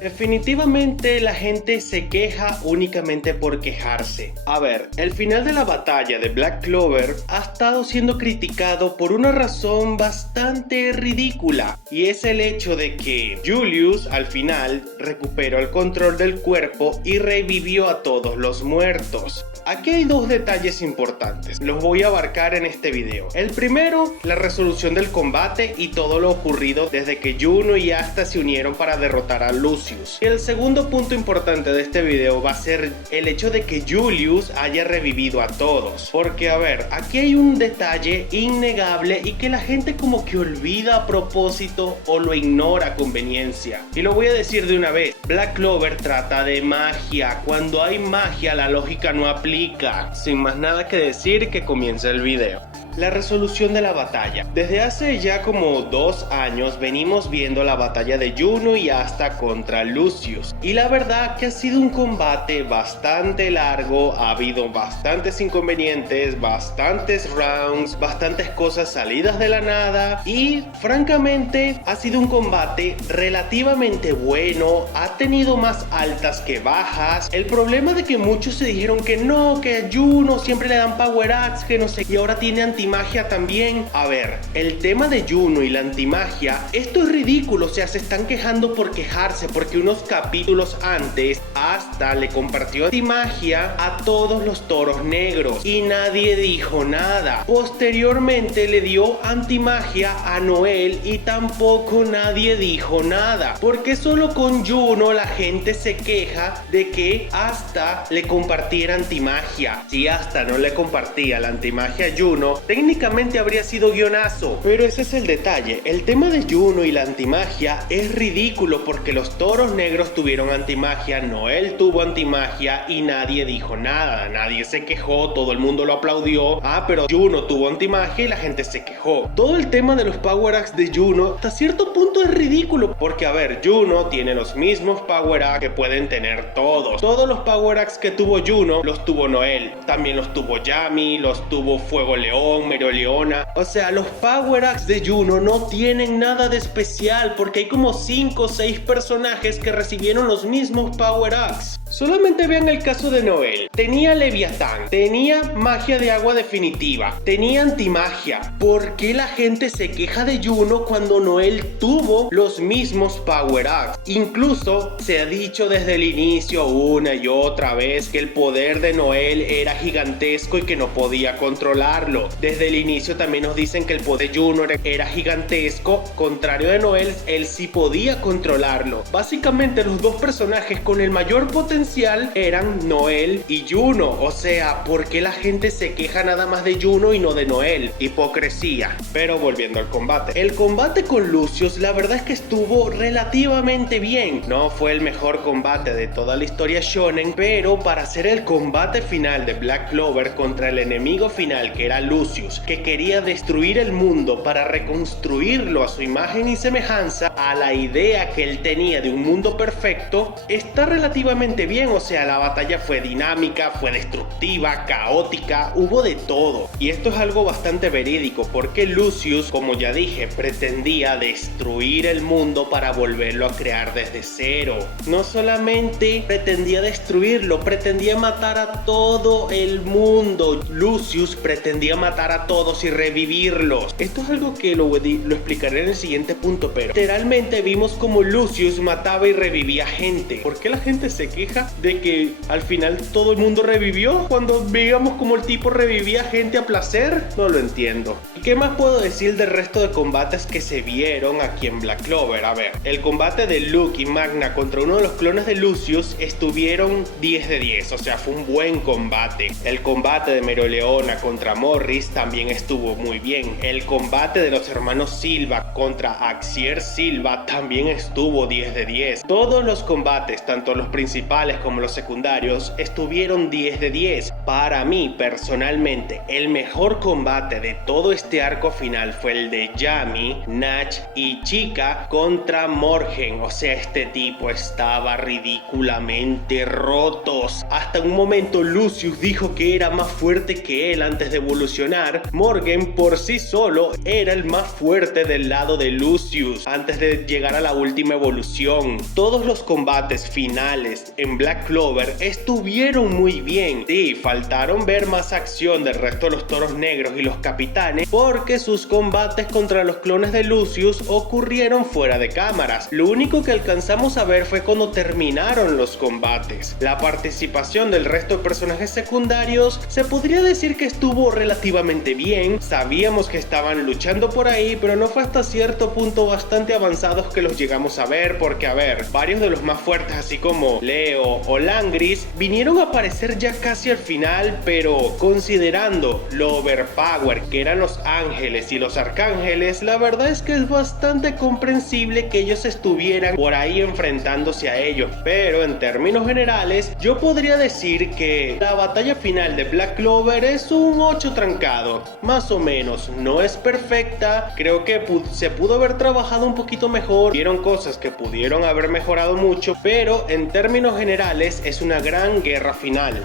Definitivamente la gente se queja únicamente por quejarse. A ver, el final de la batalla de Black Clover ha estado siendo criticado por una razón bastante ridícula, y es el hecho de que Julius al final recuperó el control del cuerpo y revivió a todos los muertos. Aquí hay dos detalles importantes, los voy a abarcar en este video. El primero, la resolución del combate y todo lo ocurrido desde que Juno y Asta se unieron para derrotar a Lucius. Y el segundo punto importante de este video va a ser el hecho de que Julius haya revivido a todos. Porque a ver, aquí hay un detalle innegable y que la gente como que olvida a propósito o lo ignora a conveniencia. Y lo voy a decir de una vez, Black Clover trata de magia. Cuando hay magia la lógica no aplica. Sin más nada que decir, que comience el video. La resolución de la batalla. Desde hace ya como 2 años venimos viendo la batalla de Juno y Asta contra Lucius. Y la verdad que ha sido un combate bastante largo, ha habido bastantes inconvenientes, bastantes rounds, bastantes cosas salidas de la nada. Y francamente ha sido un combate relativamente bueno, ha tenido más altas que bajas. El problema de que muchos se dijeron que no, que a Juno siempre le dan power ups, que no sé, y ahora tiene antimagia también. A ver, el tema de Juno y la antimagia, esto es ridículo, o sea, se están quejando por quejarse, porque unos capítulos antes Asta le compartió antimagia a todos los toros negros y nadie dijo nada. Posteriormente le dio antimagia a Noel y tampoco nadie dijo nada. Porque solo con Juno la gente se queja de que Asta le compartiera antimagia. Si Asta no le compartía la antimagia a Juno, técnicamente habría sido guionazo. Pero ese es el detalle, el tema de Juno y la antimagia es ridículo porque los toros negros tuvieron antimagia, Noel tuvo antimagia y nadie dijo nada, nadie se quejó, todo el mundo lo aplaudió. Pero Juno tuvo antimagia y la gente se quejó. Todo el tema de los power ups de Juno hasta cierto punto es ridículo porque a ver, Juno tiene los mismos power ups que pueden tener todos. Todos los power ups que tuvo Juno los tuvo Noel, también los tuvo Yami, los tuvo Fuego León, Meroleona. O sea, los power ups de Juno no tienen nada de especial porque hay como 5 o 6 personajes que recibieron los mismos power ups. Solamente vean el caso de Noel. Tenía Leviatán, tenía magia de agua definitiva, tenía antimagia. ¿Por qué la gente se queja de Juno cuando Noel tuvo los mismos power ups? Incluso se ha dicho desde el inicio una y otra vez que el poder de Noel era gigantesco y que no podía controlarlo. Desde el inicio también nos dicen que el poder de Juno era gigantesco, contrario de Noel, él sí podía controlarlo. Básicamente los dos personajes con el mayor potencial eran Noel y Juno. O sea, ¿por qué la gente se queja nada más de Juno y no de Noel? Hipocresía. Pero volviendo al combate, el combate con Lucius la verdad es que estuvo relativamente bien. No fue el mejor combate de toda la historia shonen, pero para hacer el combate final de Black Clover contra el enemigo final que era Lucius, que quería destruir el mundo para reconstruirlo a su imagen y semejanza, a la idea que él tenía de un mundo perfecto, está relativamente bien. O sea, la batalla fue dinámica, fue destructiva, caótica, hubo de todo. Y esto es algo bastante verídico porque Lucius, como ya dije, pretendía destruir el mundo para volverlo a crear desde cero. No solamente pretendía destruirlo, pretendía matar a todo el mundo. Lucius pretendía matar a todos y revivirlos. Esto es algo que lo explicaré en el siguiente punto, pero literalmente vimos como Lucius mataba y revivía gente. ¿Por qué la gente se queja de que al final todo el mundo revivió cuando veíamos como el tipo revivía gente a placer? No lo entiendo. ¿Y qué más puedo decir del resto de combates que se vieron aquí en Black Clover? A ver, el combate de Luke y Magna contra uno de los clones de Lucius estuvieron 10 de 10, o sea, fue un buen combate. El combate de Meroleona contra Morris también estuvo muy bien. El combate de los hermanos Silva contra Axier Silva también estuvo 10 de 10. Todos los combates, tanto los principales como los secundarios, estuvieron 10 de 10. Para mí, personalmente, el mejor combate de todo este arco final fue el de Yami, Nach y Chica contra Morgen. O sea, este tipo estaba ridículamente rotos. Hasta un momento Lucius dijo que era más fuerte que él antes de evolucionar mencionar, Morgan por sí solo era el más fuerte del lado de Lucius antes de llegar a la última evolución. Todos los combates finales en Black Clover estuvieron muy bien. Sí, faltaron ver más acción del resto de los toros negros y los capitanes porque sus combates contra los clones de Lucius ocurrieron fuera de cámaras. Lo único que alcanzamos a ver fue cuando terminaron los combates. La participación del resto de personajes secundarios se podría decir que estuvo relativamente bien. Sabíamos que estaban luchando por ahí, pero no fue hasta cierto punto bastante avanzados que los llegamos a ver, porque a ver, varios de los más fuertes así como Leo o Langris vinieron a aparecer ya casi al final, pero considerando lo overpower que eran los ángeles y los arcángeles, la verdad es que es bastante comprensible que ellos estuvieran por ahí enfrentándose a ellos. Pero en términos generales yo podría decir que la batalla final de Black Clover es un 8 trancado, más o menos. No es perfecta, creo que se pudo haber trabajado un poquito mejor, vieron cosas que pudieron haber mejorado mucho, pero en términos generales es una gran guerra final.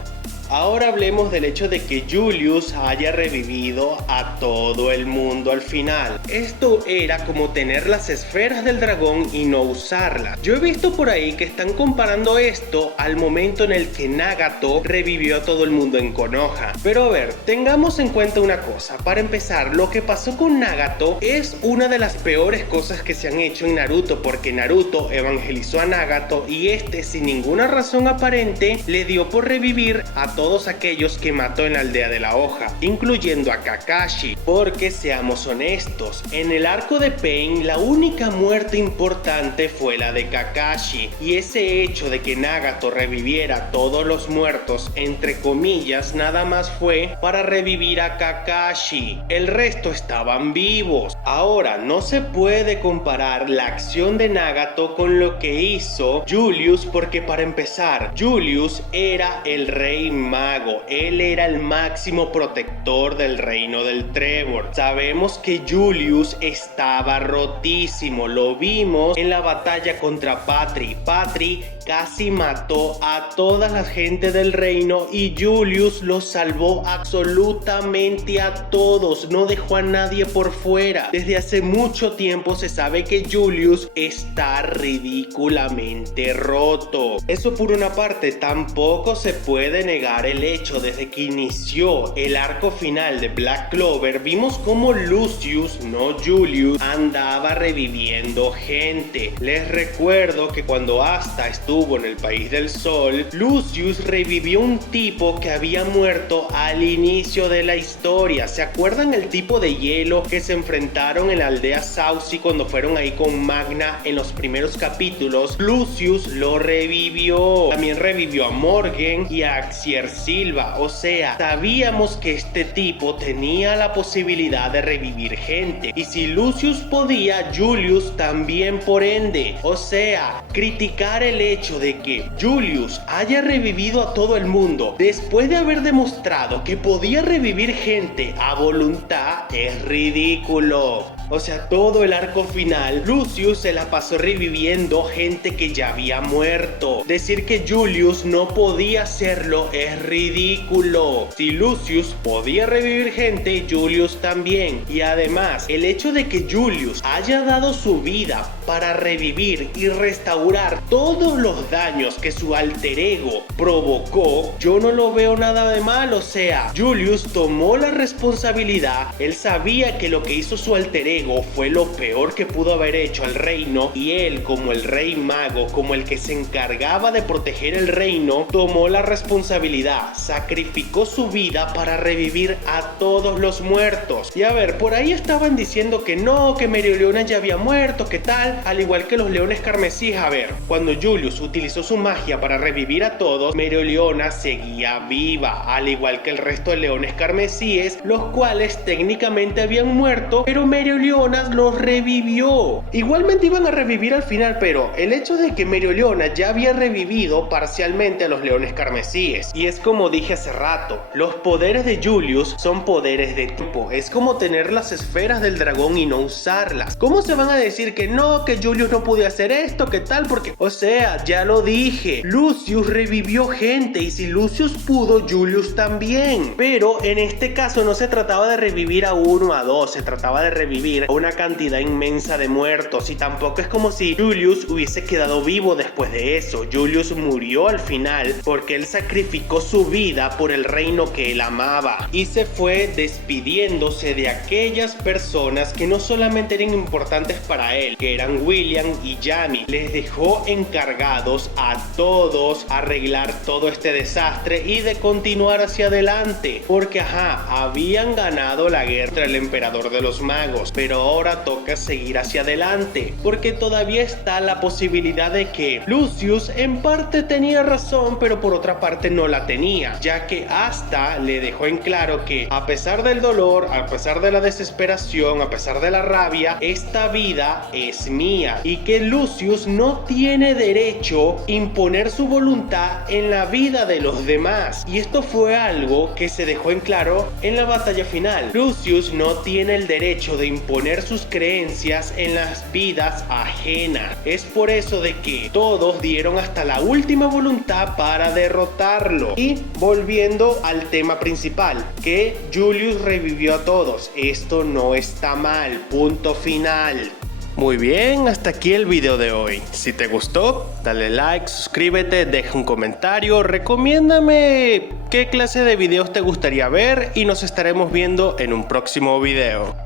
Ahora hablemos del hecho de que Julius haya revivido a todo el mundo al final. Esto era como tener las esferas del dragón y no usarlas. Yo he visto por ahí que están comparando esto al momento en el que Nagato revivió a todo el mundo en Konoha. Pero a ver, tengamos en cuenta una cosa. Para empezar, lo que pasó con Nagato es una de las peores cosas que se han hecho en Naruto, porque Naruto evangelizó a Nagato y este, sin ninguna razón aparente, le dio por revivir a todos aquellos que mató en la aldea de la hoja, incluyendo a Kakashi, porque seamos honestos, en el arco de Pain la única muerte importante fue la de Kakashi, y ese hecho de que Nagato reviviera a todos los muertos, entre comillas, nada más fue para revivir a Kakashi, el resto estaban vivos. Ahora, no se puede comparar la acción de Nagato con lo que hizo Julius, porque para empezar, Julius era el rey mago, él era el máximo protector del reino del Trevor. Sabemos que Julius estaba rotísimo, lo vimos en la batalla contra Patry. Patry casi mató a toda la gente del reino y Julius los salvó absolutamente a todos, no dejó a nadie por fuera. Desde hace mucho tiempo se sabe que Julius está ridículamente roto. Eso por una parte. Tampoco se puede negar el hecho desde que inició el arco final de Black Clover, vimos como Lucius, no Julius, andaba reviviendo gente. Les recuerdo que cuando Asta estuvo en el País del Sol, Lucius revivió un tipo que había muerto al inicio de la historia. ¿Se acuerdan el tipo de hielo que se enfrentaron en la aldea Saucy cuando fueron ahí con Magna en los primeros capítulos? Lucius lo revivió. También revivió a Morgan y a Axier Silva. O sea, sabíamos que este tipo tenía la posibilidad de revivir gente. Y si Lucius podía, Julius también por ende. O sea, criticar el hecho de que Julius haya revivido a todo el mundo después de haber demostrado que podía revivir gente a voluntad es ridículo. O sea, todo el arco final, Lucius se la pasó reviviendo gente que ya había muerto. Decir que Julius no podía hacerlo es ridículo. Si Lucius podía revivir gente, Julius también. Y además, el hecho de que Julius haya dado su vida para revivir y restaurar todos los daños que su alter ego provocó, yo no lo veo nada de mal. O sea, Julius tomó la responsabilidad, él sabía que lo que hizo su alter ego fue lo peor que pudo haber hecho al reino, y él, como el rey mago, como el que se encargaba de proteger el reino, tomó la responsabilidad, sacrificó su vida para revivir a todos los muertos. Y a ver, por ahí estaban diciendo que no, que Mereoleona ya había muerto, que tal, al igual que los leones carmesíes. A ver, cuando Julius utilizó su magia para revivir a todos, Mereoleona seguía viva, al igual que el resto de leones carmesíes, los cuales técnicamente habían muerto, pero Mereoleona los revivió. Igualmente iban a revivir al final, pero el hecho de que Mereoleona ya había revivido parcialmente a los leones carmesíes. Y es como dije hace rato, los poderes de Julius son poderes de tiempo. Es como tener las esferas del dragón y no usarlas. ¿Cómo se van a decir que no, que Julius no pudo hacer esto, que tal? Porque, o sea, ya lo dije, Lucius revivió gente y si Lucius pudo, Julius también. Pero en este caso no se trataba de revivir a uno o a dos, se trataba de revivir a una cantidad inmensa de muertos y tampoco es como si Julius hubiese quedado vivo después de eso. Julius murió al final porque él sacrificó su vida por el reino que él amaba y se fue despidiéndose de aquellas personas que no solamente eran importantes para él, que eran William y Jamie. Les dejó encargados a todos arreglar todo este desastre y de continuar hacia adelante, porque habían ganado la guerra contra el emperador de los magos, pero ahora toca seguir hacia adelante, porque todavía está la posibilidad de que Lucius en parte tenía razón, pero por otra parte no la tenía, ya que Asta le dejó en claro que a pesar del dolor, a pesar de la desesperación, a pesar de la rabia, esta vida es mía y que Lucius no tiene derecho a imponer su voluntad en la vida de los demás. Y esto fue algo que se dejó en claro en la batalla final. Lucius no tiene el derecho de imponer sus creencias en las vidas ajenas. Es por eso de que todos dieron hasta la última voluntad para derrotarlo. Y volviendo al tema principal, que Julius revivió a todos. Esto no está mal. Punto final. Muy bien, hasta aquí el video de hoy. Si te gustó, dale like, suscríbete, deja un comentario, recomiéndame qué clase de videos te gustaría ver y nos estaremos viendo en un próximo video.